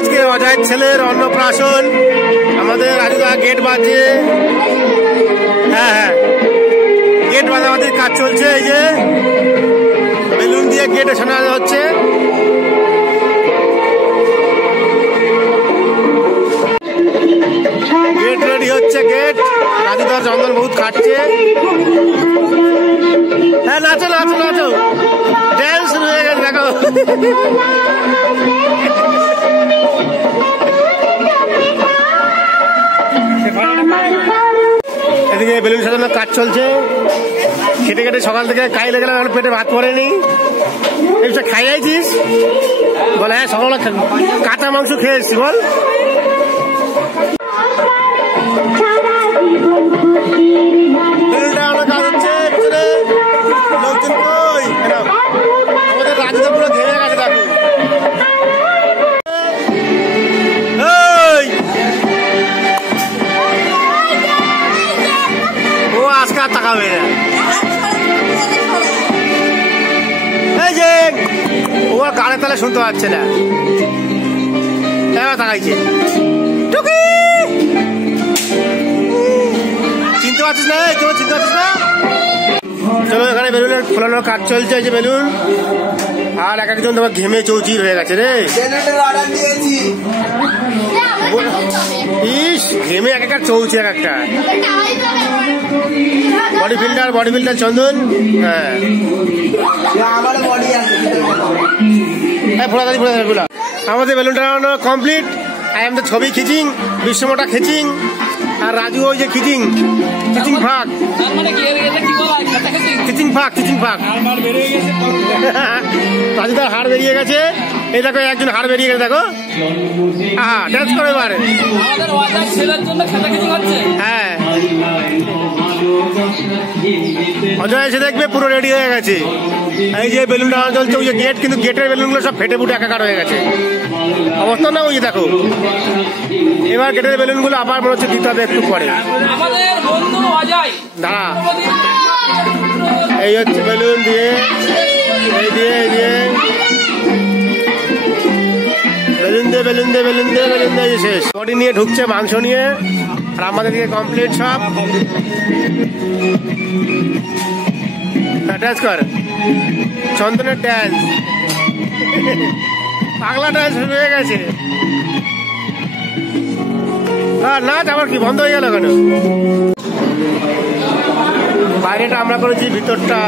আজকে অজয়ের ছেলের অন্নপ্রাশন। আমাদের রাজুদা গেট বাজছে। হ্যাঁ হ্যাঁ, গেট বাজাবাজির কাজ চলছে। এই যে বেলুন দিয়ে গেট শোনা হচ্ছে। গেট রেডি হচ্ছে। গেট রাজুদা চন্দন বহুত খাটছে। হ্যাঁ, নাচো নাচো নাচো, ড্যান্স শুরু হয়ে গেছে। দেখো এদিকে বেলুন সাজানোর কাজ চলছে। খেটে খেটে সকাল থেকে খাই লেগে গেলাম, পেটে ভাত পড়েনি। এইটা খাই আইছিস বল? হ্যাঁ, সকালে কাঁচা মাংস খেয়ে এসছি বল। বেলুনটা আমার কাজ হচ্ছে পিছনে। লোকজন কই? আমাদের রাজুদা পুরো ঘেমে গেছে। দেখো ও আজকে আর তাকাবে না। এই যে ও আর গানের তালে শুনতে পাচ্ছে না, এবার তাকাইছে। চিনতে পারছিস না? তোমার চিনতে পারছিস না? চলো, এখানে বেলুনের ফোলানোর কাজ চলছে। এই যে বেলুন, আর এক একজন তোমার ঘেমে চৌচির হয়ে গেছে রে। ইস, ঘেমে এক একটা চৌচি, এক একটা বডি বিল্ডার চন্দন। হ্যাঁ, আমাদের বেলুন টানানো কমপ্লিট। আমাদের ছবি খিচিং, বিশ্বমোটা খিচিং, আর রাজু ওই যে খিচিং ফাঁক। রাজুদার হাড় বেরিয়ে গেছে। এই দেখো একজন হাড় বেরিয়ে গেছে। দেখো, হ্যাঁ, ডান্স করে এবারে। হ্যাঁ, অজয় এসে দেখবে পুরো রেডি হয়ে গেছে। এই যে বেলুন টানা চলছে। ওই যে গেট, কিন্তু গেটের বেলুনগুলো সব ফেটে ফুটে একাকার হয়ে গেছে অবস্থা না। ওই যে দেখো, এবার গেটের বেলুনগুলো আবার মনে হচ্ছে দিতে হবে একটু পরে। দাঁড়া, এই হচ্ছে বেলুন দিয়ে, এই দিয়ে বেলুন দিয়ে শেষ। বডি নিয়ে ঢুকছে, মাংস নিয়ে। আর আমাদের দিকে কমপ্লিট সব। ডান্স কর, চন্দনের ডান্স, পাগলা ডান্স শুরু হয়ে গেছে। নাচ আবার কি বন্ধ হয়ে গেল কেন? বাইরেটা আমরা করেছি, ভিতরটা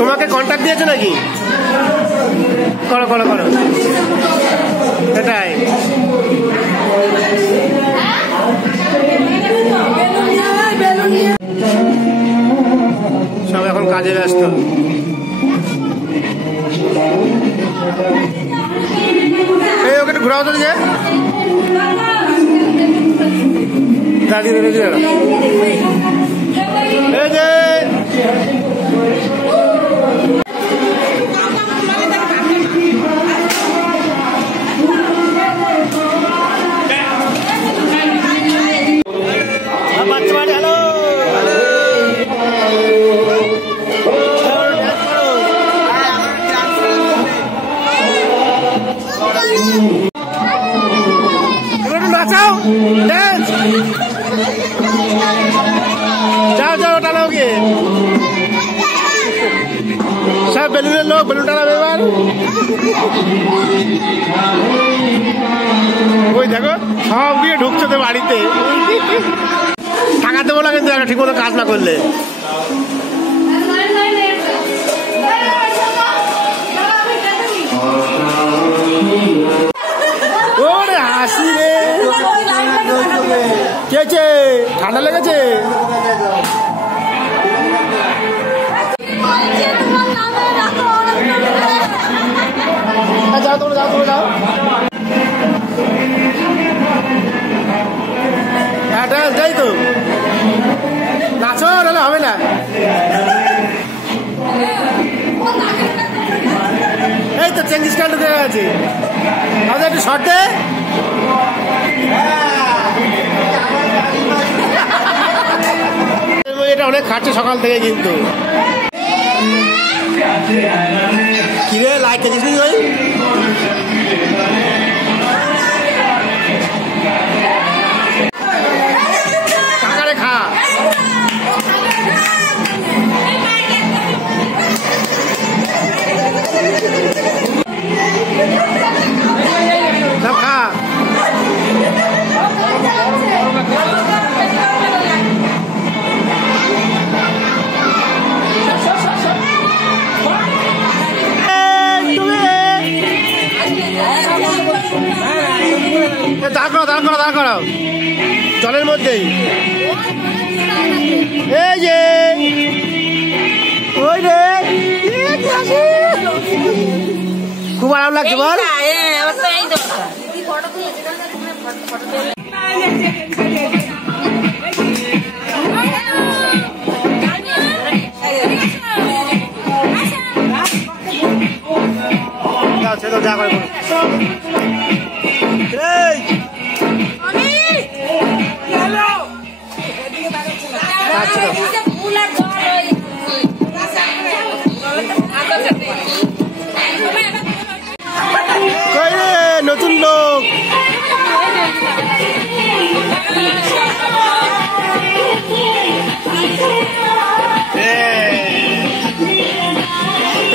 তোমাকে কন্ট্যাক্ট দিয়েছে নাকি? করো এটাই। সব এখন কাজে ব্যস্ত। এই ওকে একটু ঘুরাও তো দিকে। দাদি এই যে যাও টানাও গিয়ে। সব বেলুনের লোক বেলুন টানাবে এবার। ওই দেখো সব দিয়ে ঢুকছে তো বাড়িতে। টাকা দেবো না কিন্তু ঠিক মতো কাজ না করলে। ওরে হাসি রে, কে ঠান্ডা লেগেছে? যাও তোমরা যাও। যাই তো, নাচো নাহলে হবে না। এই তো চেঙ্গিস খান ঢুকে গেছে। আমাদের একটু শর্ট দে। এটা অনেক খাচ্ছে সকাল থেকে কিন্তু। কিরে লাইক খেয়েছিস তুই? কাকারে খা সব খা। দাঁড় করো জলের মধ্যেই। এই যে ওই রে খুব আরাম লাগছে বল। তো যা করে নতুন লোক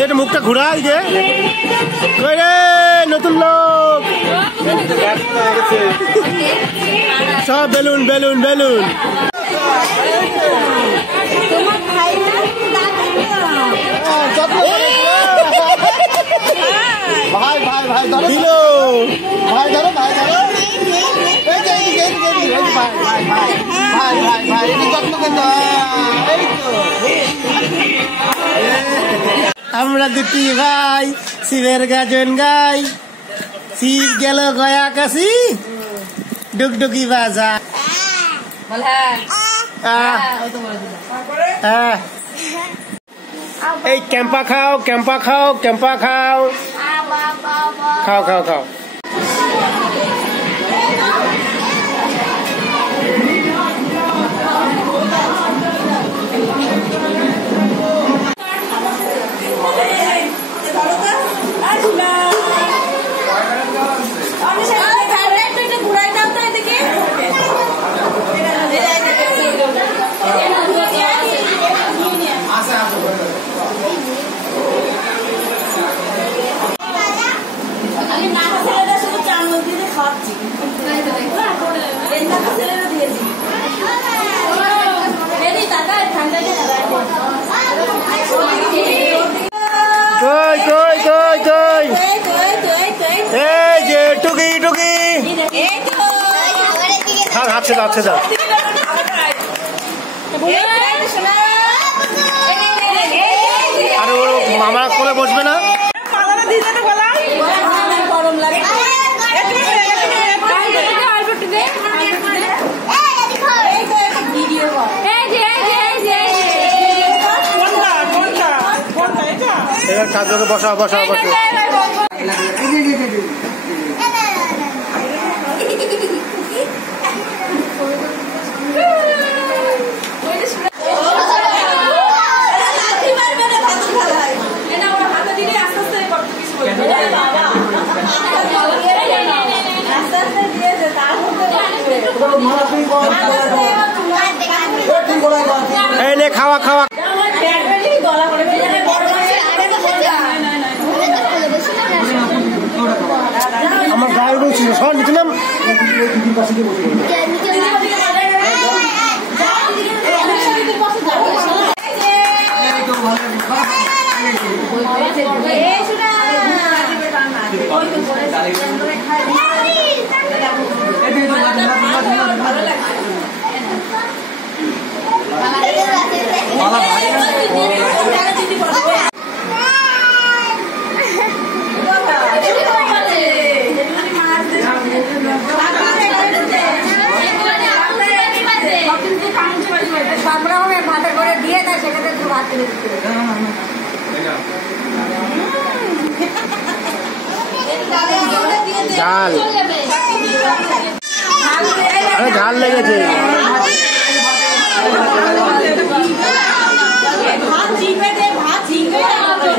এটা মুখটা ঘুরাই যে নতুন লোক সব বেলুন বেলুন বেলুন ভাই ভাই ভাই দিল ভাই ধরো ভাই ধরো ভাই ভাই ভাই যত্ন কেন। আমরা দুটি ভাই শিবের গাজন গাই, শিব গেল গয়া কাশি ডুগডুগি বাজা। এই ক্যাম্পা খাও ক্যাম্পা খাও ক্যাম্পা খাও খাও খাও খাও। হাতে দাও হাতে দাও। আরে ও মামা করে বসবে না। কাজকে বসাও বসাও বসাও। খাওয়া খাওয়া আমার গায়ে বলছিল সব নিচ্ছিলাম। ঝাল ঝাল লেগেছে। ভাত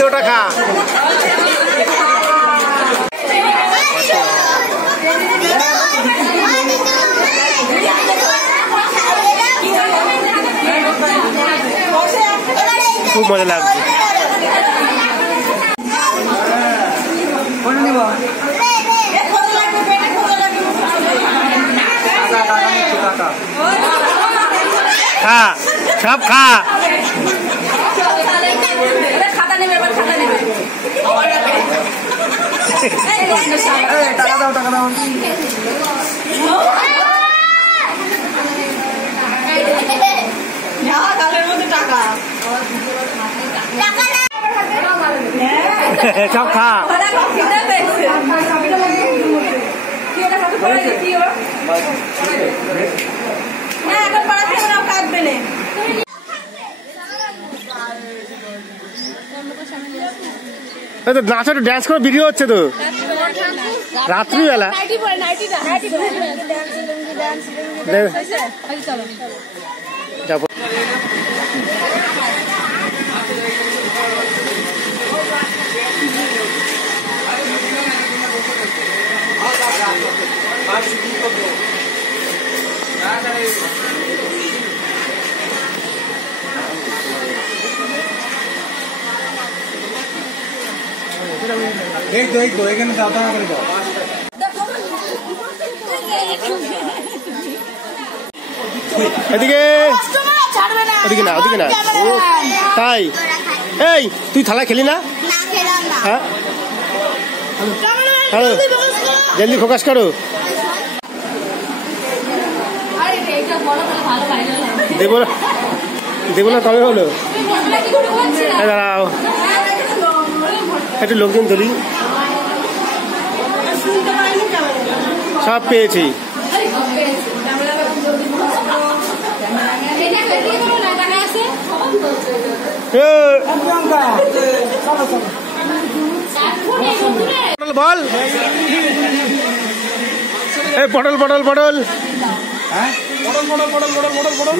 দুটা খা খুব মজা লাগছে। খা সব খা টাকা দাও টাকা দাও সব খা নাচে ড্যান্স করে ভিডিও হচ্ছে তো রাত্রিবেলা। एक दो এখানে দাও দাও করে দাও এদিকে ওদিকে না ওদিকে না তাই এই তুই থালা খেলি না? হ্যাঁ হ্যালো জলদি ফোকাস করো। দেবো না কবে হলো দাঁড়াও একটু লোকজন ধরি সব পেয়েছি। বল পটল পটল পটল পটল